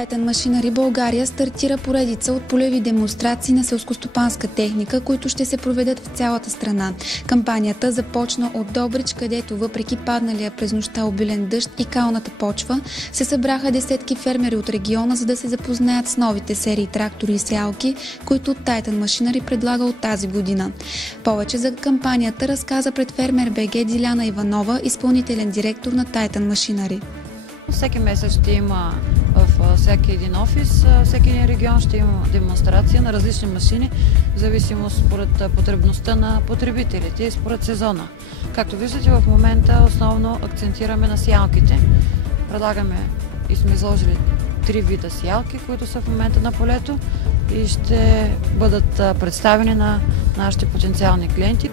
Titan Machinery България стартира поредица от полеви демонстрации на селскостопанска техника, които ще се проведат в цялата страна. Кампанията започна от Добрич, където въпреки падналия през нощта обилен дъжд и калната почва, се събраха десетки фермери от региона, за да се запознаят с новите серии трактори и сеялки, които Titan Machinery предлага от тази година. Повече за кампанията разказа пред Фермер БГ Диляна Иванова, изпълнителен директор на Titan Machinery. Всеки месец ще има в всеки един офис, всеки един регион ще има демонстрация на различни машини, в зависимост според потребността на потребителите и според сезона. Както виждате, в момента основно акцентираме на сеялките. Предлагаме и сме изложили 3 вида сеялки, които са в момента на полето и ще бъдат представени на нашите потенциални клиенти.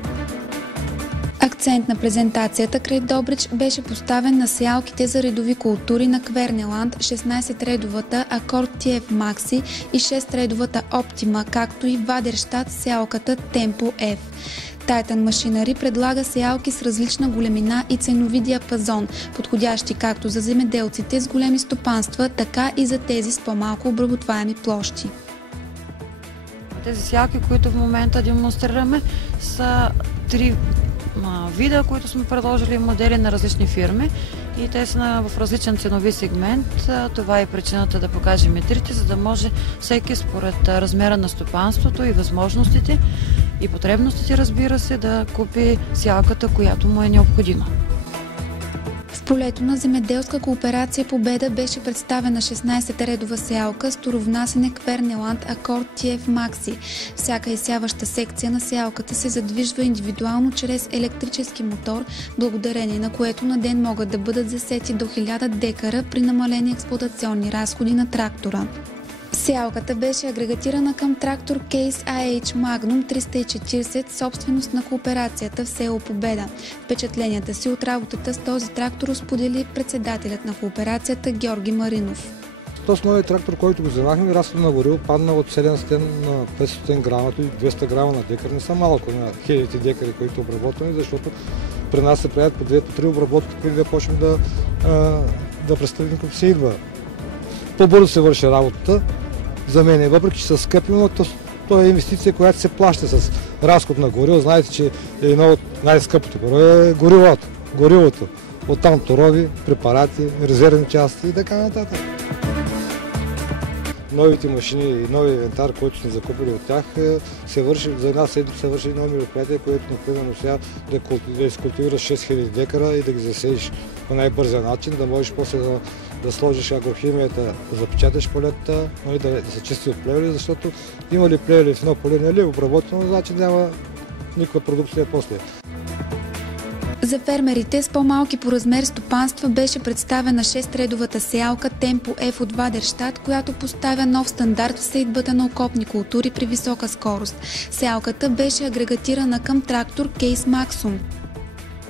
Акцент на презентацията край Добрич беше поставен на сеялките за редови култури на Квернеланд, 16-редовата Акорд TF Maxi и 6-редовата Optima, както и Вадерщат сеялката Tempo F. Titan Machinery предлага сеялки с различна големина и ценови диапазон, подходящи както за земеделците с големи стопанства, така и за тези с по-малко обработваеми площи. Тези сеялки, които в момента демонстрираме, са 3 вида, които сме предложили модели на различни фирми и те са в различен ценови сегмент. Това е причината да покажем и трите, за да може всеки според размера на стопанството и възможностите и потребностите, разбира се, да купи сеялката, която му е необходима. В полето на земеделска кооперация Победа беше представена 16-редова сеялка с торовнасене Квернеланд Акорд TF Maxi. Всяка изсяваща секция на сеялката се задвижва индивидуално чрез електрически мотор, благодарение на което на ден могат да бъдат засети до 1000 декара при намалени експлоатационни разходи на трактора. Сеялката беше агрегатирана към трактор Case IH Magnum 340, собственост на кооперацията в село Победа. Впечатленията си от работата с този трактор сподели председателят на кооперацията Георги Маринов. Този новият трактор, който го вземахме, разходът на гориво падна от 700 на 500 грама и 200 грама на декар. Не са малко на хилядите декари, които обработваме, защото при нас се правят по 2-3 обработки, преди да почнем да представим как се идва. По-бързо се върши работата. За мен, въпреки че са скъпи, но то е инвестиция, която се плаща с разход на гориво. Знаете, че едно от най-скъпото е горивото. Оттам торови, препарати, резервни части и така нататък. Новите машини и новия инвентар, който сме закупили от тях, за една седмица се върши едно мероприятие, което например сега да изкултивираш 6000 декара и да ги засееш по най-бързия начин, да можеш после да сложиш агрохимията, да запечаташ полета, да се чисти от плевели, защото има ли плевели в едно поле, не е обработено, значи няма никаква продукция после. За фермерите с по-малки по размер стопанства беше представена 6-редовата сеялка Tempo F от Вадерщат, която поставя нов стандарт в сеитбата на окопни култури при висока скорост. Сеялката беше агрегатирана към трактор Case Maxum.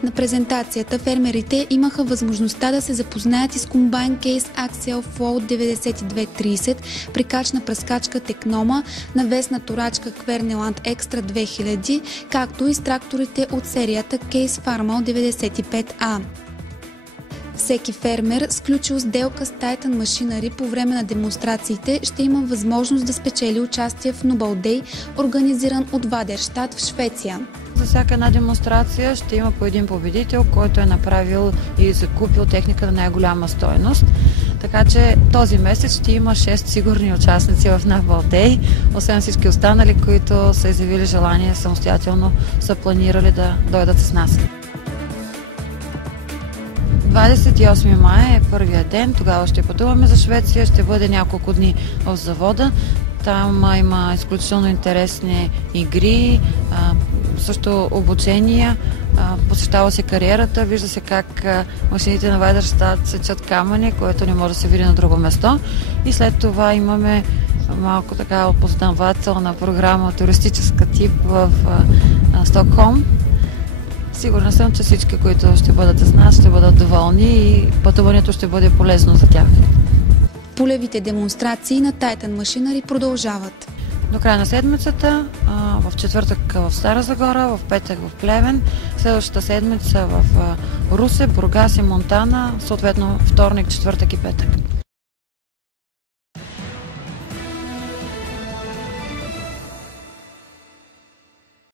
На презентацията фермерите имаха възможността да се запознаят и с комбайн Case Axial Flow 9230, прикачна пръскачка Текнома, навесна торачка Квернеланд Extra 2000, както и с тракторите от серията Case Farmal 95A. Всеки фермер, сключил сделка с Titan Machinery по време на демонстрациите, ще има възможност да спечели участие в Nobel Day, организиран от Вадерщат в Швеция. За всяка една демонстрация ще има по един победител, който е направил и закупил техника на най-голяма стойност. Така че този месец ще има 6 сигурни участници в Nobel Day, освен всички останали, които са изявили желание самостоятелно, са планирали да дойдат с нас. 28 май е първия ден, тогава ще пътуваме за Швеция, ще бъде няколко дни в завода. Там има изключително интересни игри, също обучения, посещава се кариерата, вижда се как машините на Вадерщат сечат камъни, което не може да се види на друго место. И след това имаме малко така опознавателна програма, туристическа тип в Стокхолм. Сигурна съм, че всички, които ще бъдат с нас, ще бъдат доволни и пътуването ще бъде полезно за тях. Полевите демонстрации на Titan Machinery продължават. До края на седмицата, в четвъртък в Стара Загора, в петък в Плевен, следващата седмица в Русе, Бургас и Монтана, съответно вторник, четвъртък и петък.